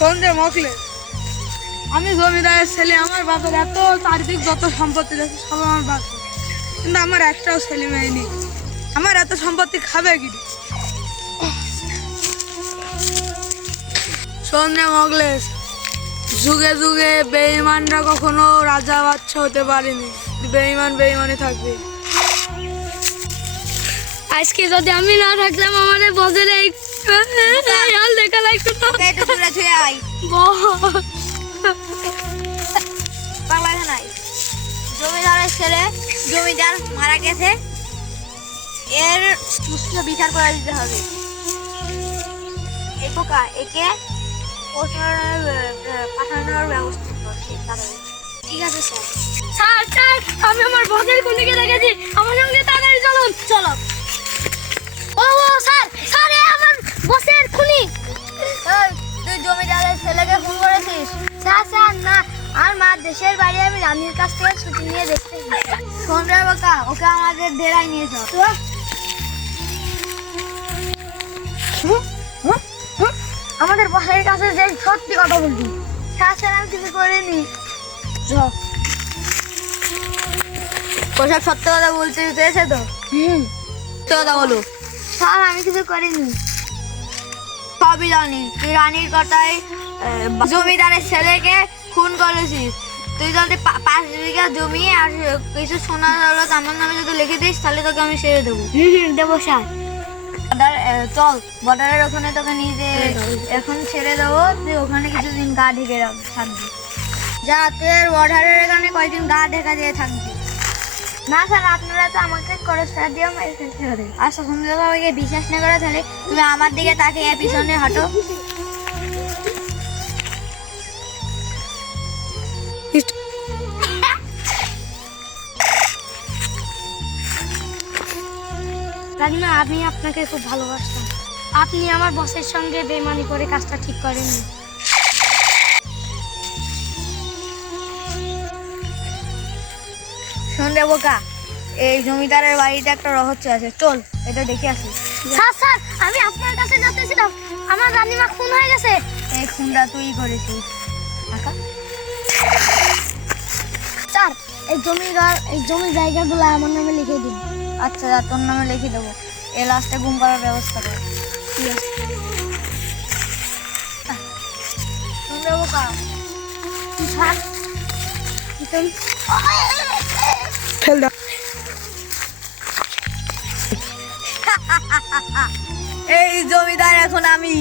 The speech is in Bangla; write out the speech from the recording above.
সন্ধে মকলে। আমি জমিদারের ছেলে, আমার বাপের এত চারিদিক যত সম্পত্তি দেখি সব আমার বাপ। কিন্তু আমার একটাও ছেলে মেয়ে নেই। আমার এত সম্পত্তি খাবে কি? সন্ধে মগলেশ যুগে যুগে বেঈমানরা কখনো রাজা বাচ্চা হতে পারেনি। বেঈমান বেঈমানে থাকবে। আজকে যদি আমি না থাকলাম আমাদের বসের এই হাল দেখা লাগতো না একটু দূরে ছুঁয়ে নাই জমিদারের ছেলে জমিদার মারা গেছে এর সুস্থ বিচার করে দিতে হবে এই পোকা একে পাঠানোর ব্যবস্থা করছি। ঠিক আছে স্যার স্যার আমি আমার বসের খুনিকে দেখেছি আমার সঙ্গে তাড়াতাড়ি চলুন চলো দেশের বাড়ি আমি রানীর কাছ থেকে ছুটি নিয়ে দেখতে সন্ধ্যার বাকা ওকে আমাদের ডেরায় নিয়ে যাও। আমাদের বসের কাছে যে সত্যি কথা বলবি। স্যার স্যার আমি কিছু করিনি। ওসব সত্য কথা বলতে চেয়েছে তো? হুম। সত্য কথা বলো স্যার আমি কিছু করিনি। সবই জানি। তুই রানীর কথায় জমিদারের ছেলেকে খুন করেছিস। তুই যদি পাঁচ বিঘা জমি আর কিছু সোনা দৌলত আমার নামে যদি লিখে দিস তাহলে তোকে আমি ছেড়ে দেবো। দেবো স্যার। চল বর্ডারের ওখানে তোকে নিয়ে যে এখন ছেড়ে দেবো তুই ওখানে কিছুদিন গা ঢেকে থাকবি। যা তুই বর্ডারের এখানে কয়েকদিন গা ঢেকা দিয়ে থাকবি। না স্যার আপনারা তো আমাকে করে স্যার দিয়ে মেরে ফেলতে হবে আচ্ছা সুন্দর সবাইকে বিশ্বাস না করে তাহলে তুমি আমার দিকে তাকিয়ে পিছনে হাঁটো। রানিমা আমি আপনাকে খুব ভালোবাসতাম। আপনি আমার বসের সঙ্গে বেমানি করে কাজটা ঠিক করেননি। সন্ধে বোকা এই জমিদারের বাড়িতে একটা রহস্য আছে। চল এটা দেখে আসি। স্যার স্যার আমি আপনার কাছে যেতেছিলাম আমার রানিমা খুন হয়ে গেছে। এই খুনটা তুই করেছিস। স্যার এই জমিদার এই জমি জায়গাগুলো আমার নামে লিখে দিন। আচ্ছা যা তোর নামে লিখে দেবো। এ লাস্টে গুম করার ব্যবস্থা কর। ঠিক আছে। সন্ধে বোকা স্যার ফেল দাও এই জমিদার এখন আমি।